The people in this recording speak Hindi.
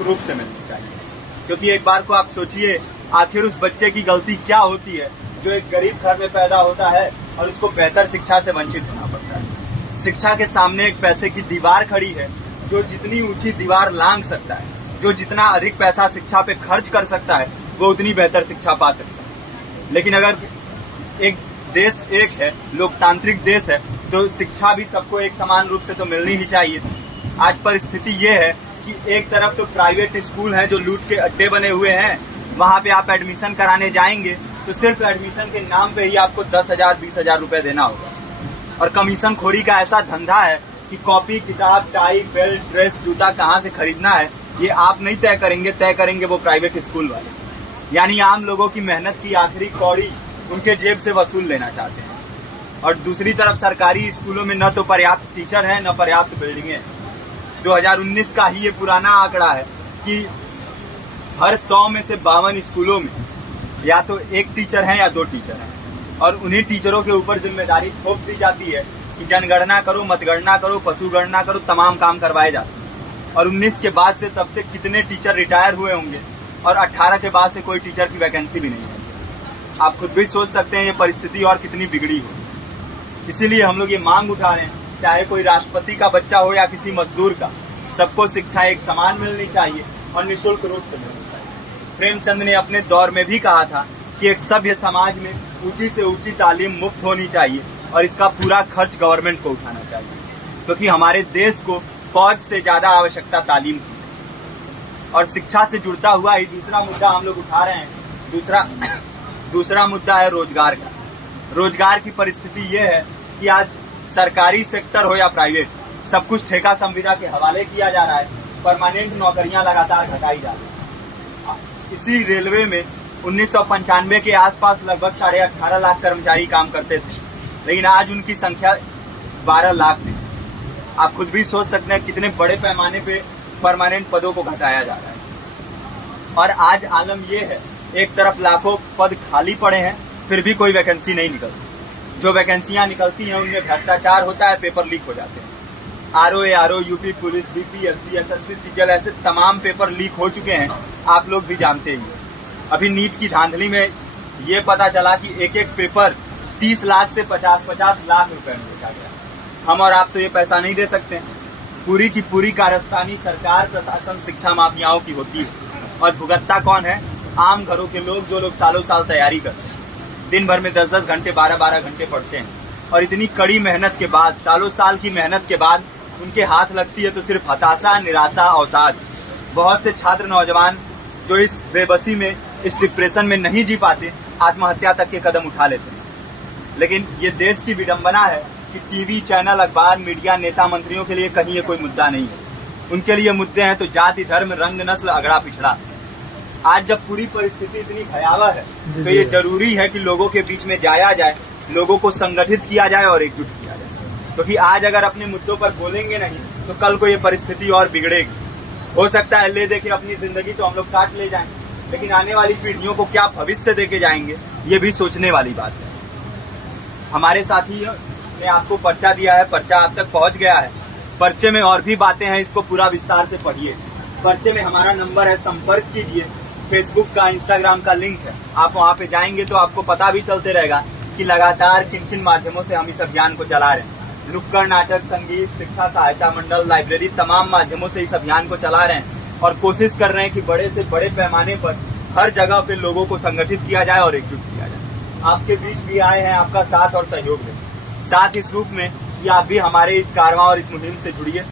निःशुल्क रूप से मिलनी चाहिए। क्योंकि एक बार को आप सोचिए, आखिर उस बच्चे की गलती क्या होती है जो एक गरीब घर में पैदा होता है और उसको बेहतर शिक्षा से वंचित होना पड़ता है। शिक्षा के सामने एक पैसे की दीवार खड़ी है, जो जितनी ऊंची दीवार लांघ सकता है, जो जितना अधिक पैसा शिक्षा पे खर्च कर सकता है, वो उतनी बेहतर शिक्षा पा सकता है। लेकिन अगर एक देश एक है, लोकतांत्रिक देश है, तो शिक्षा भी सबको एक समान रूप से तो मिलनी ही चाहिए। आज परिस्थिति ये है कि एक तरफ तो प्राइवेट स्कूल हैं जो लूट के अड्डे बने हुए हैं, वहां पे आप एडमिशन कराने जाएंगे तो सिर्फ एडमिशन के नाम पे ही आपको 10,000 20,000 रुपए देना होगा। और कमीशन खोरी का ऐसा धंधा है कि कॉपी, किताब, टाई, बेल्ट, ड्रेस, जूता कहाँ से खरीदना है ये आप नहीं तय करेंगे वो प्राइवेट स्कूल वाले। यानी आम लोगों की मेहनत की आखिरी कौड़ी उनके जेब से वसूल लेना चाहते हैं। और दूसरी तरफ सरकारी स्कूलों में न तो पर्याप्त टीचर है, न पर्याप्त बिल्डिंगें हैं। 2019 का ही ये पुराना आंकड़ा है कि हर 100 में से 52 स्कूलों में या तो एक टीचर है या 2 टीचर हैं। और उन्हीं टीचरों के ऊपर जिम्मेदारी थोप दी जाती है कि जनगणना करो, मतगणना करो, पशुगणना करो, तमाम काम करवाए जाते हैं। और 19 के बाद से तब से कितने टीचर रिटायर हुए होंगे और 18 के बाद से कोई टीचर की वैकेंसी भी नहीं है। आप खुद भी सोच सकते हैं ये परिस्थिति और कितनी बिगड़ी हो। इसीलिए हम लोग ये मांग उठा रहे हैं, चाहे कोई राष्ट्रपति का बच्चा हो या किसी मजदूर का, सबको शिक्षा एक समान मिलनी चाहिए और निःशुल्क रूप से मिलनी चाहिए। प्रेमचंद ने अपने दौर में भी कहा था कि एक सभ्य समाज में ऊंची से ऊंची तालीम मुफ्त होनी चाहिए और इसका पूरा खर्च गवर्नमेंट को उठाना चाहिए, क्योंकि हमारे देश को फौज से ज्यादा आवश्यकता तालीम की है। और शिक्षा से जुड़ता हुआ ही दूसरा मुद्दा हम लोग उठा रहे हैं। दूसरा मुद्दा है रोजगार का। रोजगार की परिस्थिति ये है कि आज सरकारी सेक्टर हो या प्राइवेट, सब कुछ ठेका संविदा के हवाले किया जा रहा है। परमानेंट नौकरियां लगातार घटाई जा रही है। इसी रेलवे में 1995 के आसपास लगभग 18.5 लाख कर्मचारी काम करते थे, लेकिन आज उनकी संख्या 12 लाख थी। आप खुद भी सोच सकते हैं कितने बड़े पैमाने पे परमानेंट पदों को घटाया जा रहा है। और आज आलम ये है, एक तरफ लाखों पद खाली पड़े हैं, फिर भी कोई वैकेंसी नहीं निकलती। जो वैकेंसियां निकलती हैं उनमें भ्रष्टाचार होता है, पेपर लीक हो जाते हैं। RO, UP police, BPSC, SSC, CGL, ऐसे तमाम पेपर लीक हो चुके हैं, आप लोग भी जानते ही हैं। अभी नीट की धांधली में ये पता चला कि एक एक पेपर 30 लाख से 50-50 लाख रुपए में बेचा गया। हम और आप तो ये पैसा नहीं दे सकते। पूरी की पूरी कारस्तानी सरकार, प्रशासन, शिक्षा माफियाओं की होती है। और भुगतता कौन है? आम घरों के लोग, जो लोग सालों साल तैयारी करते हैं, दिन भर में 10-10 घंटे, 12-12 घंटे पढ़ते हैं। और इतनी कड़ी मेहनत के बाद, सालों साल की मेहनत के बाद उनके हाथ लगती है तो सिर्फ हताशा, निराशा, अवसाद। बहुत से छात्र नौजवान जो इस बेबसी में, इस डिप्रेशन में नहीं जी पाते, आत्महत्या तक के कदम उठा लेते हैं। लेकिन ये देश की विडंबना है कि टीवी चैनल, अखबार, मीडिया, नेता, मंत्रियों के लिए कहीं ये कोई मुद्दा नहीं है। उनके लिए मुद्दे हैं तो जाति, धर्म, रंग, नस्ल, अगड़ा पिछड़ा। आज जब पूरी परिस्थिति इतनी भयावह है तो ये जरूरी है कि लोगों के बीच में जाया जाए, लोगों को संगठित किया जाए और एकजुट किया जाए। क्योंकि आज अगर अपने मुद्दों पर बोलेंगे नहीं तो कल को ये परिस्थिति और बिगड़ेगी। हो सकता है ले दे के अपनी जिंदगी तो हम लोग काट ले जाएं, लेकिन आने वाली पीढ़ियों को क्या भविष्य देके जाएंगे, ये भी सोचने वाली बात है। हमारे साथी ने आपको पर्चा दिया है, पर्चा आप तक पहुंच गया है। पर्चे में और भी बातें हैं, इसको पूरा विस्तार से पढ़िए। पर्चे में हमारा नंबर है, संपर्क कीजिए। फेसबुक का, इंस्टाग्राम का लिंक है, आप वहां पे जाएंगे तो आपको पता भी चलते रहेगा कि लगातार किन किन माध्यमों से हम इस अभियान को चला रहे हैं। नुक्कड़ नाटक, संगीत, शिक्षा सहायता मंडल, लाइब्रेरी, तमाम माध्यमों से इस अभियान को चला रहे हैं और कोशिश कर रहे हैं कि बड़े से बड़े पैमाने पर हर जगह पे लोगों को संगठित किया जाए और एकजुट किया जाए। आपके बीच भी आए हैं आपका साथ और सहयोग दें। साथ इस रूप में कि आप भी हमारे इस कारवां और इस मुहिम से जुड़िए।